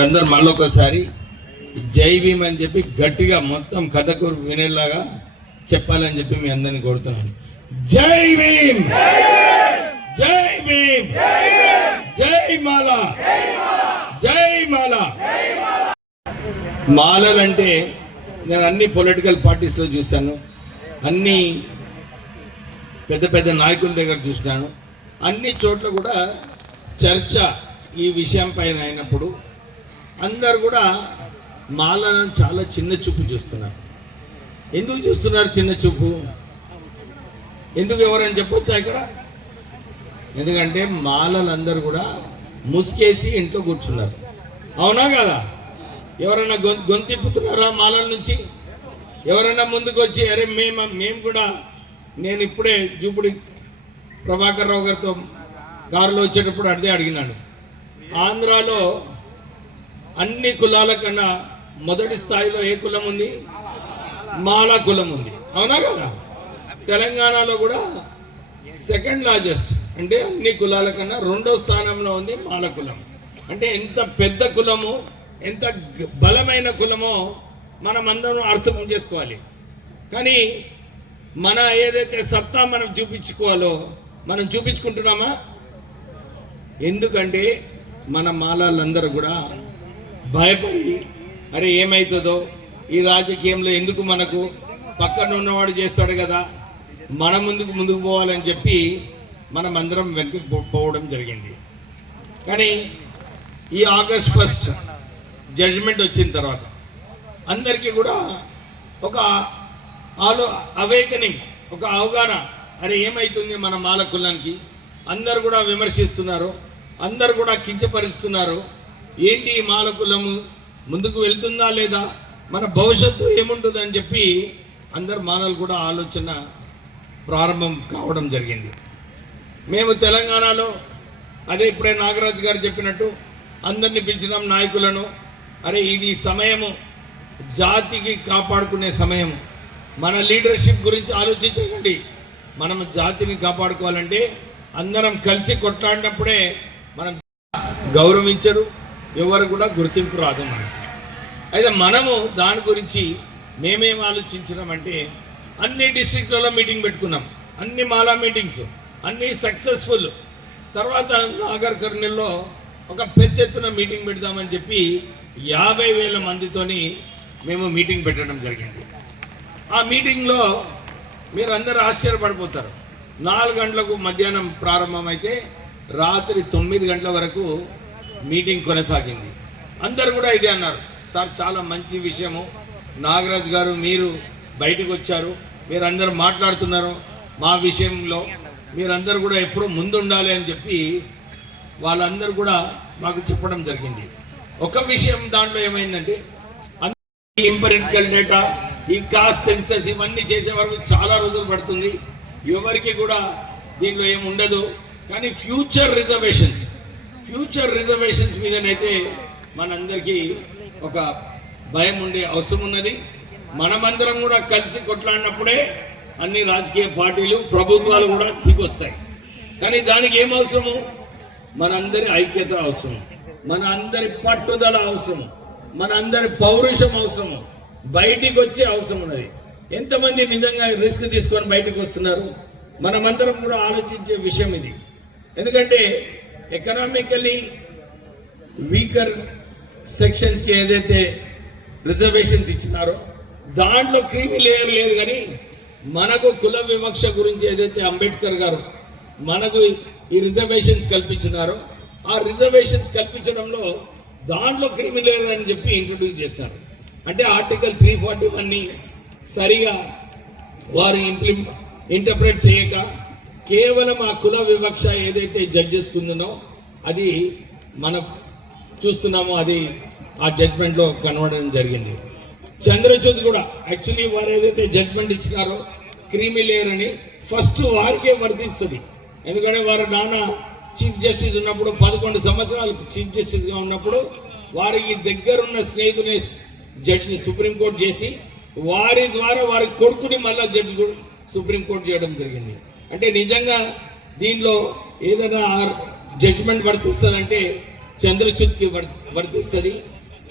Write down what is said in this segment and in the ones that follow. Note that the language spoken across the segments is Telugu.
అందరు మళ్ళీ ఒకసారి జై భీమ్ అని చెప్పి గట్టిగా మొత్తం కథకు వినేలాగా చెప్పాలని చెప్పి మీ అందరిని కోరుతున్నాను. జై భీమ్! జై భీమ్! జై మాల! జై మాల! మాలలంటే నేను అన్ని పొలిటికల్ పార్టీస్లో చూశాను. అన్ని పెద్ద పెద్ద నాయకుల దగ్గర చూసినాను. అన్ని చోట్ల కూడా చర్చ ఈ విషయం పైన అయినప్పుడు అందరు కూడా మాలను చాలా చిన్న చూపు చూస్తున్నారు. ఎందుకు చూస్తున్నారు చిన్న చూపు? ఎందుకు ఎవరని చెప్పొచ్చా ఇక్కడ? ఎందుకంటే మాలలందరూ కూడా ముసుకేసి ఇంట్లో కూర్చున్నారు. అవునా కదా? ఎవరైనా గొంతు గొంతిప్పుతున్నారా మాలల నుంచి? ఎవరైనా ముందుకు వచ్చి అరే మేము మేము కూడా నేను ఇప్పుడే జూపుడి ప్రభాకర్ రావు గారితో కారులో వచ్చేటప్పుడు అడిదే అడిగినాను ఆంధ్రాలో అన్ని కులాల కన్నా మొదటి స్థాయిలో ఏ కులం ఉంది? మాలా కులం ఉంది. అవునా కదా? తెలంగాణలో కూడా సెకండ్ లార్జెస్ట్ అంటే అన్ని కులాల కన్నా రెండో స్థానంలో ఉంది మాల కులం. అంటే ఎంత పెద్ద కులము ఎంత బలమైన కులమో మనం అందరం అర్థం చేసుకోవాలి. కానీ మన ఏదైతే సత్తా మనం చూపించుకోవాలో మనం చూపించుకుంటున్నామా? ఎందుకంటే మన మాలాలందరూ కూడా భయపడి అరే ఏమవుతుందో ఈ రాజకీయంలో ఎందుకు మనకు? పక్కన ఉన్నవాడు చేస్తాడు కదా. మన ముందుకు ముందుకు పోవాలని చెప్పి మనం అందరం వెనక్కి పోవడం జరిగింది. కానీ ఈ ఆగస్ట్ ఫస్ట్ జడ్జిమెంట్ వచ్చిన తర్వాత అందరికీ కూడా ఒక ఆలో అవేకనింగ్ ఒక అవగాహన. అరే ఏమవుతుంది మన మాల కులానికి అందరు కూడా విమర్శిస్తున్నారు. అందరు కూడా కించపరుస్తున్నారు. ఏంటి మాలకులము? ముందుకు వెళ్తుందా లేదా? మన భవిష్యత్తు ఏముంటుందని చెప్పి అందరు మానవులు కూడా ఆలోచన ప్రారంభం కావడం జరిగింది. మేము తెలంగాణలో అదే ఇప్పుడే నాగరాజు గారు చెప్పినట్టు అందరిని పిలిచినాం నాయకులను. అరే ఇది సమయము. జాతికి కాపాడుకునే సమయము. మన లీడర్షిప్ గురించి ఆలోచించకండి. మనం జాతిని కాపాడుకోవాలంటే అందరం కలిసి కొట్లాడినప్పుడే మనం గౌరవించరు. ఎవరు కూడా గుర్తింపు రాదు మనకి. అయితే మనము దాని గురించి మేమేం ఆలోచించినామంటే అన్ని డిస్ట్రిక్ట్లలో మీటింగ్ పెట్టుకున్నాం. అన్ని మాలా మీటింగ్స్ అన్ని సక్సెస్ఫుల్. తర్వాత నాగర్ కర్నూల్లో ఒక పెద్ద ఎత్తున మీటింగ్ పెడదామని చెప్పి యాభై వేల మందితోని మేము మీటింగ్ పెట్టడం జరిగింది. ఆ మీటింగ్లో మీరు ఆశ్చర్యపడిపోతారు. నాలుగు గంటలకు మధ్యాహ్నం ప్రారంభమైతే రాత్రి తొమ్మిది గంటల వరకు మీటింగ్ కొనసాగింది. అందరు కూడా ఇదే అన్నారు. సార్ చాలా మంచి విషయము. నాగరాజ్ గారు మీరు బయటకు వచ్చారు. మీరందరూ మాట్లాడుతున్నారు. మా విషయంలో మీరందరూ కూడా ఎప్పుడూ ముందుండాలి అని చెప్పి వాళ్ళందరూ కూడా మాకు చెప్పడం జరిగింది. ఒక విషయం దాంట్లో ఏమైందంటే అందరికీ ఇంపరెంటికల్ డేటా ఈ కాస్ట్ సెన్సెస్ ఇవన్నీ చేసే వరకు చాలా రోజులు పడుతుంది. ఎవరికి కూడా దీంట్లో ఏమి ఉండదు. కానీ ఫ్యూచర్ రిజర్వేషన్స్ ఫ్యూచర్ రిజర్వేషన్స్ మీదనైతే మనందరికీ ఒక భయం ఉండే అవసరం ఉన్నది. మనమందరం కూడా కలిసి కొట్లాడినప్పుడే అన్ని రాజకీయ పార్టీలు ప్రభుత్వాలు కూడా దిగొస్తాయి. కానీ దానికి ఏం అవసరము? మనందరి ఐక్యత అవసరం. మన అందరి పట్టుదల అవసరం. మన అందరి పౌరుషం అవసరము బయటికి వచ్చే అవసరం ఉన్నది. ఎంతమంది నిజంగా రిస్క్ తీసుకొని బయటకు వస్తున్నారు? మనమందరం కూడా ఆలోచించే విషయం ఇది. ఎందుకంటే ఎకనామికలీ వీకర్ సెక్షన్స్కి ఏదైతే రిజర్వేషన్స్ ఇచ్చినారో దాంట్లో క్రీమీ లేయర్ లేదు కానీ మనకు కుల వివక్ష గురించి ఏదైతే అంబేద్కర్ గారు మనకు ఈ రిజర్వేషన్స్ కల్పించినారో ఆ రిజర్వేషన్స్ కల్పించడంలో దాంట్లో క్రిమి లేయర్ అని చెప్పి ఇంట్రొడ్యూస్ చేస్తారు అంటే ఆర్టికల్ త్రీ ఫార్టీ వన్ని సరిగా వారు ఇంప్లిమ్ ఇంటర్ప్రెట్ చేయక కేవలం ఆ కుల వివక్ష ఏదైతే జడ్జెస్ కుందో అది మనం చూస్తున్నామో అది ఆ జడ్జ్మెంట్లో కనబడడం జరిగింది. చంద్రచూద్ కూడా యాక్చువల్లీ వారు ఏదైతే జడ్జ్మెంట్ ఇచ్చినారో క్రీమీ లేయర్ అని ఫస్ట్ వారికే వర్తిస్తుంది. ఎందుకంటే వారు నాన్న చీఫ్ జస్టిస్ ఉన్నప్పుడు పదకొండు సంవత్సరాలు చీఫ్ జస్టిస్గా ఉన్నప్పుడు వారికి దగ్గరున్న స్నేహితుని జడ్జి సుప్రీంకోర్టు చేసి వారి ద్వారా వారి కొడుకుని మళ్ళా జడ్జి సుప్రీంకోర్టు చేయడం జరిగింది. అంటే నిజంగా దీనిలో ఏదైనా జడ్జిమెంట్ వర్తిస్తుందంటే చంద్రచుత్కి వర్తిస్తుంది.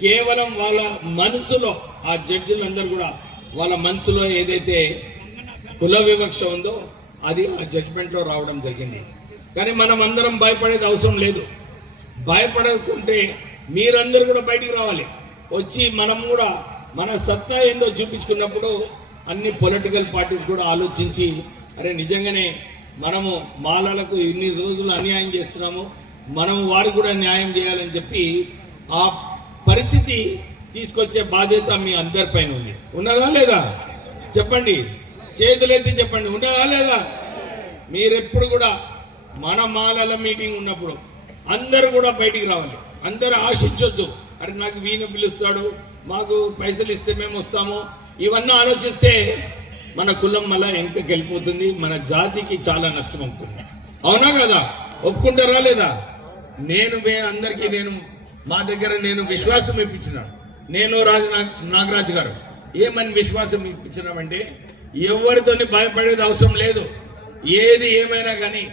కేవలం వాళ్ళ మనసులో ఆ జడ్జిలందరూ కూడా వాళ్ళ మనసులో ఏదైతే కుల వివక్ష ఉందో అది ఆ జడ్జ్మెంట్లో రావడం జరిగింది. కానీ మనం అందరం భయపడేది అవసరం లేదు. భయపడకుంటే మీరందరూ కూడా బయటికి రావాలి. వచ్చి మనం కూడా మన సత్తా ఏందో చూపించుకున్నప్పుడు అన్ని పొలిటికల్ పార్టీస్ కూడా ఆలోచించి అరే నిజంగానే మనము మాలలకు ఇన్ని రోజులు అన్యాయం చేస్తున్నాము మనము వారికి కూడా న్యాయం చేయాలని చెప్పి ఆ పరిస్థితి తీసుకొచ్చే బాధ్యత మీ అందరిపైన ఉంది. ఉన్నదా లేదా? చెప్పండి. చేతులెత్తి చెప్పండి. ఉన్నదా లేదా? మీరెప్పుడు కూడా మన మాలల మీటింగ్ ఉన్నప్పుడు అందరూ కూడా బయటికి రావాలి. అందరు ఆశించొద్దు. అరే నాకు వీణ పిలుస్తాడు మాకు పైసలు ఇస్తే మేము వస్తాము. ఇవన్నీ ఆలోచిస్తే మన కులం మళ్ళా వెనకకి వెళ్ళిపోతుంది మన జాతికి చాలా నష్టం అవుతుంది అవునా కదా? ఒప్పుకుంటారా లేదా? నేను మే అందరికీ నేను మా దగ్గర నేను విశ్వాసం ఇప్పించిన. నేను రాజు నాగరాజు గారు ఏమని విశ్వాసం ఇప్పించినామంటే ఎవరితోని భయపడేది అవసరం లేదు. ఏది ఏమైనా కానీ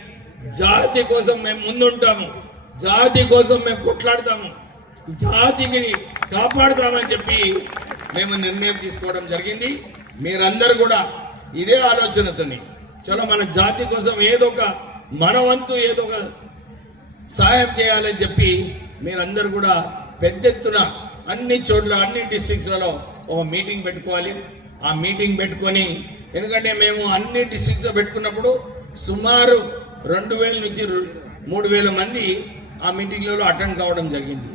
జాతి కోసం మేము ముందుంటాము. జాతి కోసం మేము కొట్లాడతాము. జాతికి కాపాడుతామని చెప్పి మేము నిర్ణయం తీసుకోవడం జరిగింది. మీరందరూ కూడా ఇదే ఆలోచనతోని. చలో మన జాతి కోసం ఏదో ఒక మనవంతు ఏదో ఒక సహాయం చేయాలని చెప్పి మీరందరూ కూడా పెద్ద ఎత్తున అన్ని చోట్ల అన్ని డిస్ట్రిక్ట్స్లలో ఒక మీటింగ్ పెట్టుకోవాలి. ఆ మీటింగ్ పెట్టుకొని ఎందుకంటే మేము అన్ని డిస్ట్రిక్ట్స్లో పెట్టుకున్నప్పుడు సుమారు రెండు వేల నుంచి మూడు వేల మంది ఆ మీటింగ్లలో అటెండ్ కావడం జరిగింది.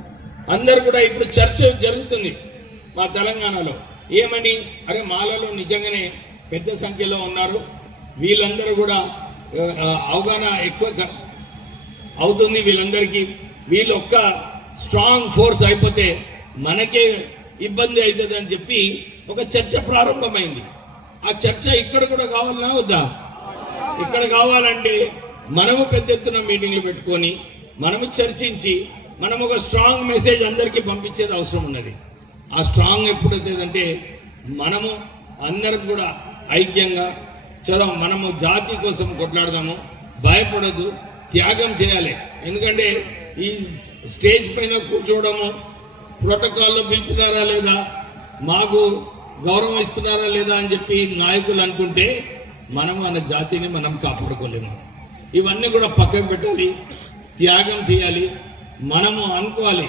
అందరు కూడా ఇప్పుడు చర్చ జరుగుతుంది మా తెలంగాణలో. ఏమని? అరే మాలలో నిజంగానే పెద్ద సంఖ్యలో ఉన్నారు. వీళ్ళందరూ కూడా అవగాహన ఎక్కువ అవుతుంది వీళ్ళందరికీ. వీళ్ళు ఒక్క స్ట్రాంగ్ ఫోర్స్ అయిపోతే మనకే ఇబ్బంది అవుతుంది అని చెప్పి ఒక చర్చ ప్రారంభమైంది. ఆ చర్చ ఇక్కడ కూడా కావాలన్నా వద్దా? ఇక్కడ కావాలంటే మనము పెద్ద ఎత్తున మీటింగ్లు పెట్టుకొని మనము చర్చించి మనం ఒక స్ట్రాంగ్ మెసేజ్ అందరికీ పంపించేది అవసరం ఉన్నది. ఆ స్ట్రాంగ్ ఎప్పుడైతుందంటే మనము అందరం కూడా ఐక్యంగా చలో మనము జాతి కోసం కొట్లాడదాము భయపడదు త్యాగం చేయాలి. ఎందుకంటే ఈ స్టేజ్ పైన కూర్చోవడము ప్రోటోకాల్లో పిలిచినారా లేదా మాకు గౌరవం ఇస్తున్నారా లేదా అని చెప్పి నాయకులు అనుకుంటే మనం మన జాతిని మనం కాపాడుకోలేము. ఇవన్నీ కూడా పక్కకు పెట్టాలి త్యాగం చేయాలి మనము అనుకోవాలి.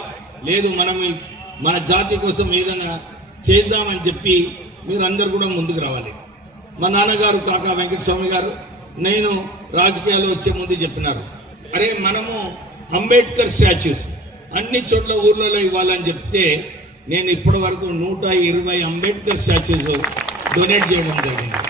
లేదు మనం మన జాతి కోసం ఏదైనా చేద్దామని చెప్పి మీరందరూ కూడా ముందుకు రావాలి. మా నాన్నగారు కాకా వెంకటస్వామి గారు నేను రాజకీయాలు వచ్చే ముందు చెప్పినారు. అరే మనము అంబేద్కర్ స్టాచ్యూస్ అన్ని చోట్ల ఊర్లలో ఇవ్వాలని చెప్తే నేను ఇప్పటి వరకు నూట ఇరవై అంబేద్కర్ స్టాచ్యూస్ డొనేట్ చేయడం జరిగింది.